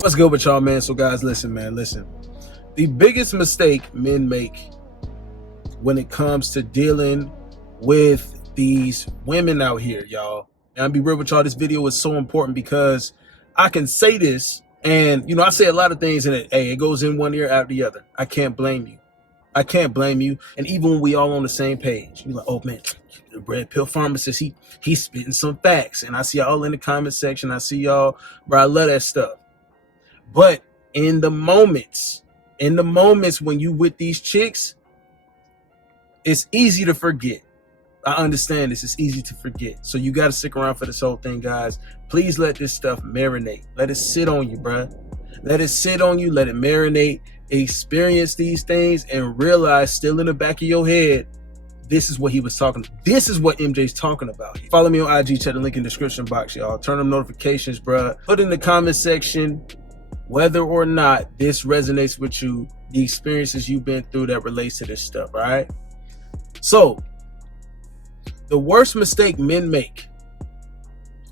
What's good with y'all, man? So guys, listen, man, listen. The biggest mistake men make when it comes to dealing with these women out here, y'all. And I'll be real with y'all, this video is so important because I can say this, and I say a lot of things and it goes in one ear out the other. I can't blame you. I can't blame you. And even when we all on the same page, you're like, oh man, the red pill pharmacist, he's spitting some facts. And I see y'all in the comment section. I see y'all, bro. I love that stuff. But in the moments when you with these chicks, it's easy to forget. I understand this. It's easy to forget. So you got to stick around for this whole thing, guys. Please let this stuff marinate. Let it sit on you, bruh. Let it sit on you. Let it marinate. Experience these things and realize still in the back of your head, this is what he was talking. This is what MJ's talking about. Follow me on IG. Check the link in the description box, y'all. Turn on notifications, bruh. Put in the comment section whether or not this resonates with you, the experiences you've been through that relates to this stuff, all right? So, the worst mistake men make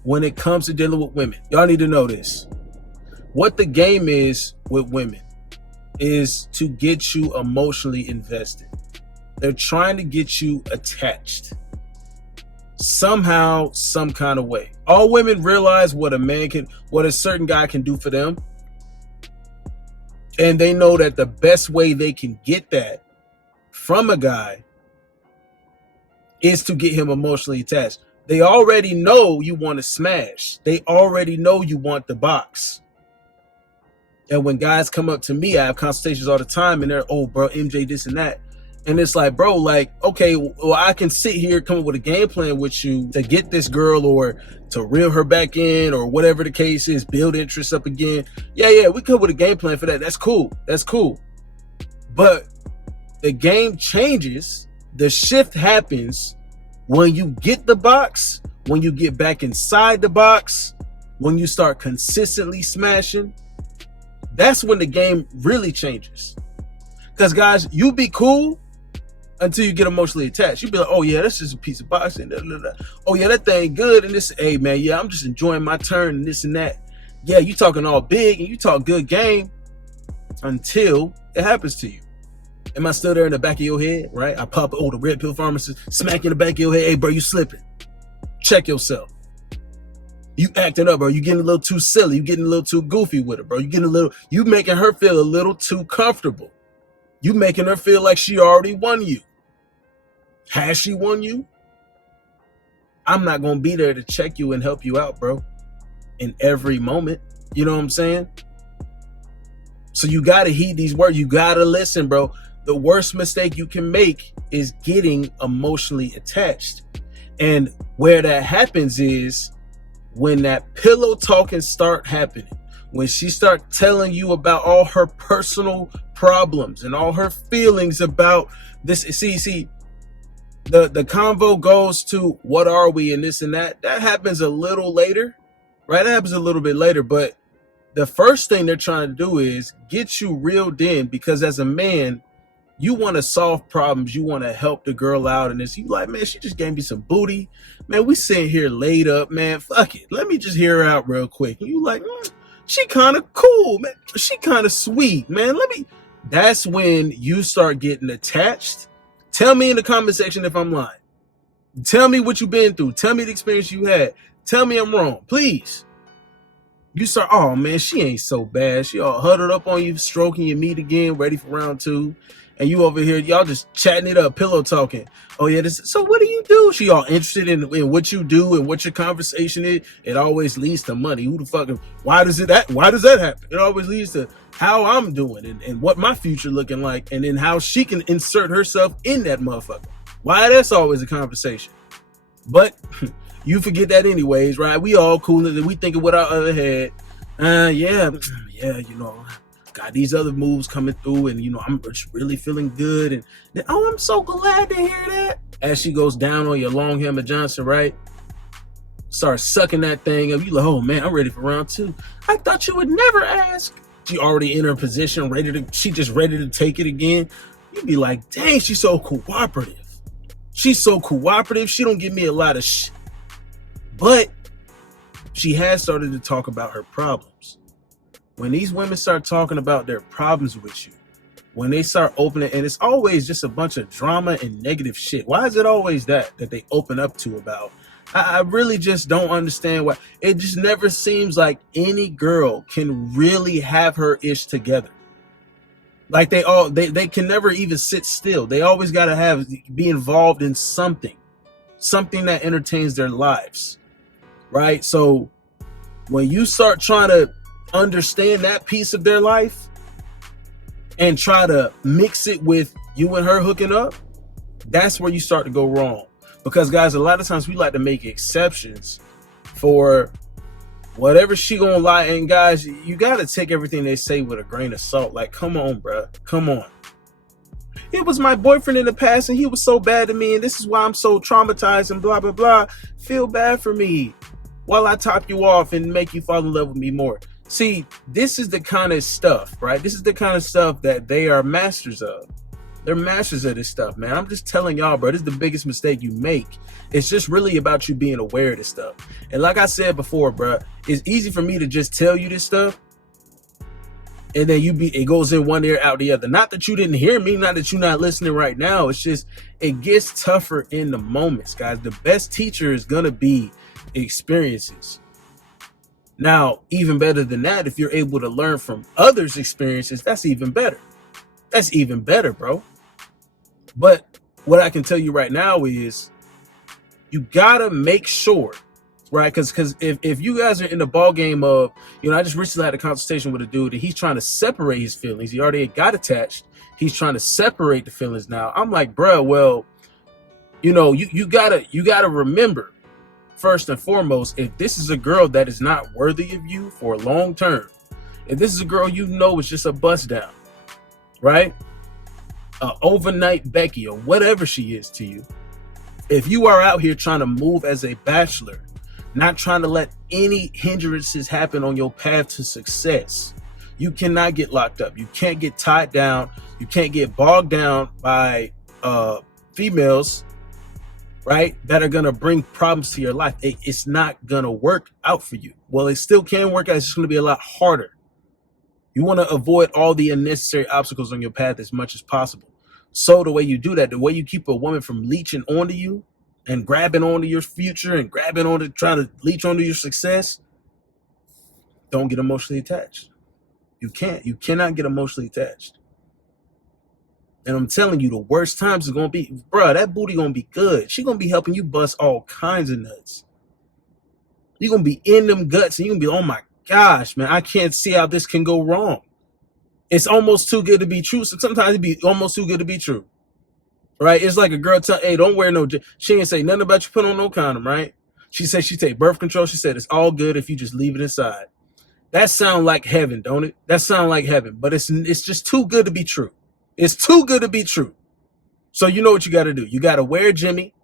when it comes to dealing with women, y'all need to know this. What the game is with women is to get you emotionally invested. They're trying to get you attached somehow, some kind of way. All women realize what a certain guy can do for them. And they know that the best way they can get that from a guy is to get him emotionally attached. They already know you want to smash. They already know you want the box. And when guys come up to me, I have consultations all the time and they're, oh, bro, MJ, this and that. And it's like, bro, like, okay, well, I can sit here, come up with a game plan with you to get this girl or to reel her back in or whatever the case is, build interest up again. Yeah, we come up with a game plan for that. That's cool. That's cool. But the game changes. The shift happens when you get the box, when you get back inside the box, when you start consistently smashing. That's when the game really changes. Because, guys, you be cool until you get emotionally attached. You be like, oh yeah, that's just a piece of boxing. Oh yeah, that thing good. And this, hey man, yeah, I'm just enjoying my turn and this and that. Yeah, you talking all big and you talk good game until it happens to you. Am I still there in the back of your head, right? I pop, oh, the red pill pharmacist smack in the back of your head. Hey bro, you slipping. Check yourself. You acting up, bro. You getting a little too silly. You getting a little too goofy with it, bro. You making her feel a little too comfortable. You making her feel like she already won you. Has she won you? I'm not going to be there to check you and help you out, bro, in every moment. You know what I'm saying? So you got to heed these words. You got to listen, bro. The worst mistake you can make is getting emotionally attached. And where that happens is when that pillow talking start happening. When she start telling you about all her personal problems and all her feelings about this. See, the convo goes to what are we and this and that. That happens a little later, right? That happens a little bit later. But the first thing they're trying to do is get you reeled in, because as a man, you want to solve problems. You want to help the girl out. And it's you like, man, she just gave me some booty. Man, we sitting here laid up, man. Fuck it. Let me just hear her out real quick. And you like, she kind of cool, man. She kind of sweet, man. That's when you start getting attached. Tell me in the comment section if I'm lying. Tell me what you've been through. Tell me the experience you had. Tell me I'm wrong, please. You start, oh man, she ain't so bad. She all huddled up on you, stroking your meat again, ready for round two. And you over here, y'all just chatting it up, pillow talking. Oh yeah, so what do you do? She all interested in what you do and what your conversation is. It always leads to money. Who the fuck? Why does that happen? It always leads to how I'm doing and what my future looking like, and then how she can insert herself in that motherfucker. Why? That's always a conversation. But you forget that anyways, right? We all cool and we thinking with our other head. Yeah, got these other moves coming through, and I'm just really feeling good. And then, oh, I'm so glad to hear that. As she goes down on your long hammer Johnson, right? Start sucking that thing up. You like, oh man, I'm ready for round two. I thought you would never ask. She already in her position, she just ready to take it again. You'd be like, dang, she's so cooperative. She's so cooperative. She don't give me a lot of shit. But she has started to talk about her problems. when these women start talking about their problems with you, when they start opening, and it's always just a bunch of drama and negative shit. Why is it always that they open up to about? I really just don't understand why. It just never seems like any girl can really have her ish together. Like they can never even sit still. They always got to be involved in something that entertains their lives, right? So when you start trying to understand that piece of their life and try to mix it with you and her hooking up, that's where you start to go wrong. Because guys, a lot of times we like to make exceptions for whatever she gonna lie. And guys, you gotta take everything they say with a grain of salt. Like, come on, bro, come on. It was my boyfriend in the past and he was so bad to me, and this is why I'm so traumatized and blah blah blah. Feel bad for me while I top you off and make you fall in love with me more. See, this is the kind of stuff, right? This is the kind of stuff that they are masters of. They're masters of this stuff, man. I'm just telling y'all, bro, this is the biggest mistake you make. It's just really about you being aware of this stuff. And like I said before, bro, it's easy for me to just tell you this stuff, and then it goes in one ear out the other. Not that you didn't hear me, not that you're not listening right now. It's just, it gets tougher in the moments, guys. The best teacher is gonna be experiences. Now, even better than that, if you're able to learn from others' experiences, that's even better. That's even better, bro. But what I can tell you right now is you gotta make sure, right? Because if you guys are in the ball game of, I just recently had a consultation with a dude and he's trying to separate his feelings. He already got attached. He's trying to separate the feelings now. I'm like, bro, well, you gotta remember, first and foremost, if this is a girl that is not worthy of you for a long term, if this is a girl is just a bust down, right? Overnight Becky or whatever she is to you, if you are out here trying to move as a bachelor, not trying to let any hindrances happen on your path to success, you cannot get locked up. You can't get tied down. You can't get bogged down by females, right, that are gonna bring problems to your life. It's not gonna work out for you. Well, it still can work out. It's gonna be a lot harder. You want to avoid all the unnecessary obstacles on your path as much as possible. So the way you do that, the way you keep a woman from leeching onto you and grabbing onto your future and grabbing onto, trying to leech onto your success, don't get emotionally attached. You cannot get emotionally attached. And I'm telling you, the worst times is going to be, bro, that booty going to be good. She going to be helping you bust all kinds of nuts. You're going to be in them guts and you're going to be, oh my gosh, man, I can't see how this can go wrong. It's almost too good to be true. So sometimes it be almost too good to be true, right? It's like a girl tell, hey, don't wear no, she ain't say nothing about you put on no condom, right? She said she take birth control. She said it's all good if you just leave it inside. That sound like heaven, don't it? That sound like heaven, but it's just too good to be true. It's too good to be true. So you know what you got to do. You got to wear Jimmy.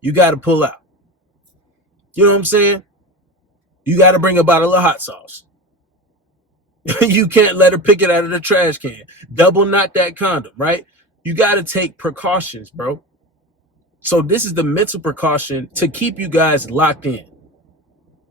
You got to pull out. You know what I'm saying? You got to bring a bottle of hot sauce. You can't let her pick it out of the trash can. Double knot that condom, right? You got to take precautions, bro. So this is the mental precaution to keep you guys locked in.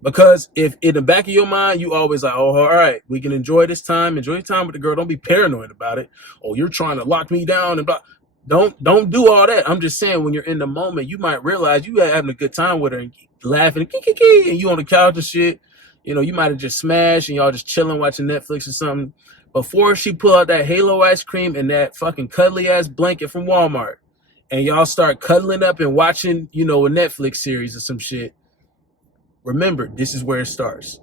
Because if in the back of your mind, you always like, oh, all right, we can enjoy this time. Enjoy your time with the girl. Don't be paranoid about it. Oh, you're trying to lock me down and blah. Don't do all that. I'm just saying, when you're in the moment, you might realize you having a good time with her and laughing and you on the couch and shit. You might have just smashed and y'all just chilling, watching Netflix or something. Before she pull out that Halo ice cream and that fucking cuddly ass blanket from Walmart, and y'all start cuddling up and watching, a Netflix series or some shit. Remember, this is where it starts.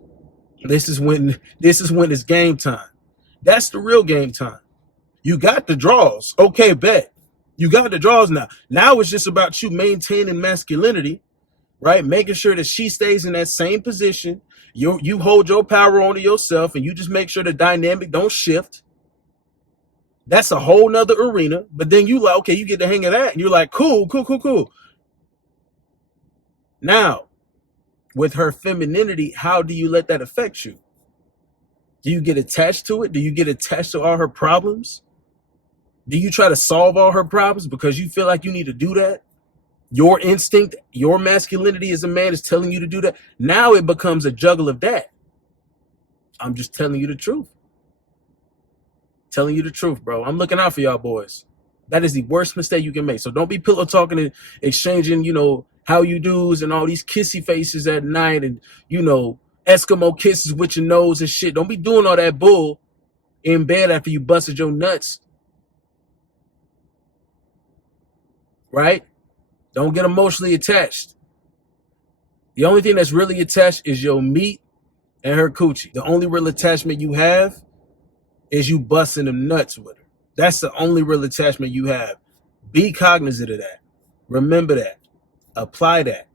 This is when it's game time. That's the real game time. You got the draws. Okay, bet. You got the draws now. Now it's just about you maintaining masculinity, right? Making sure that she stays in that same position. You hold your power onto yourself and you just make sure the dynamic don't shift. That's a whole nother arena. But then you like, okay, you get the hang of that. And you're like, cool. Now, with her femininity, how do you let that affect you? Do you get attached to it? Do you get attached to all her problems? Do you try to solve all her problems because you feel like you need to do that? Your instinct, your masculinity as a man is telling you to do that. Now it becomes a juggle of that. I'm just telling you the truth. Telling you the truth, bro. I'm looking out for y'all boys. That is the worst mistake you can make. So don't be pillow talking and exchanging, how you do's and all these kissy faces at night and, Eskimo kisses with your nose and shit. Don't be doing all that bull in bed after you busted your nuts. Right? Don't get emotionally attached. The only thing that's really attached is your meat and her coochie. The only real attachment you have is you busting them nuts with her. That's the only real attachment you have. Be cognizant of that. Remember that. Apply that.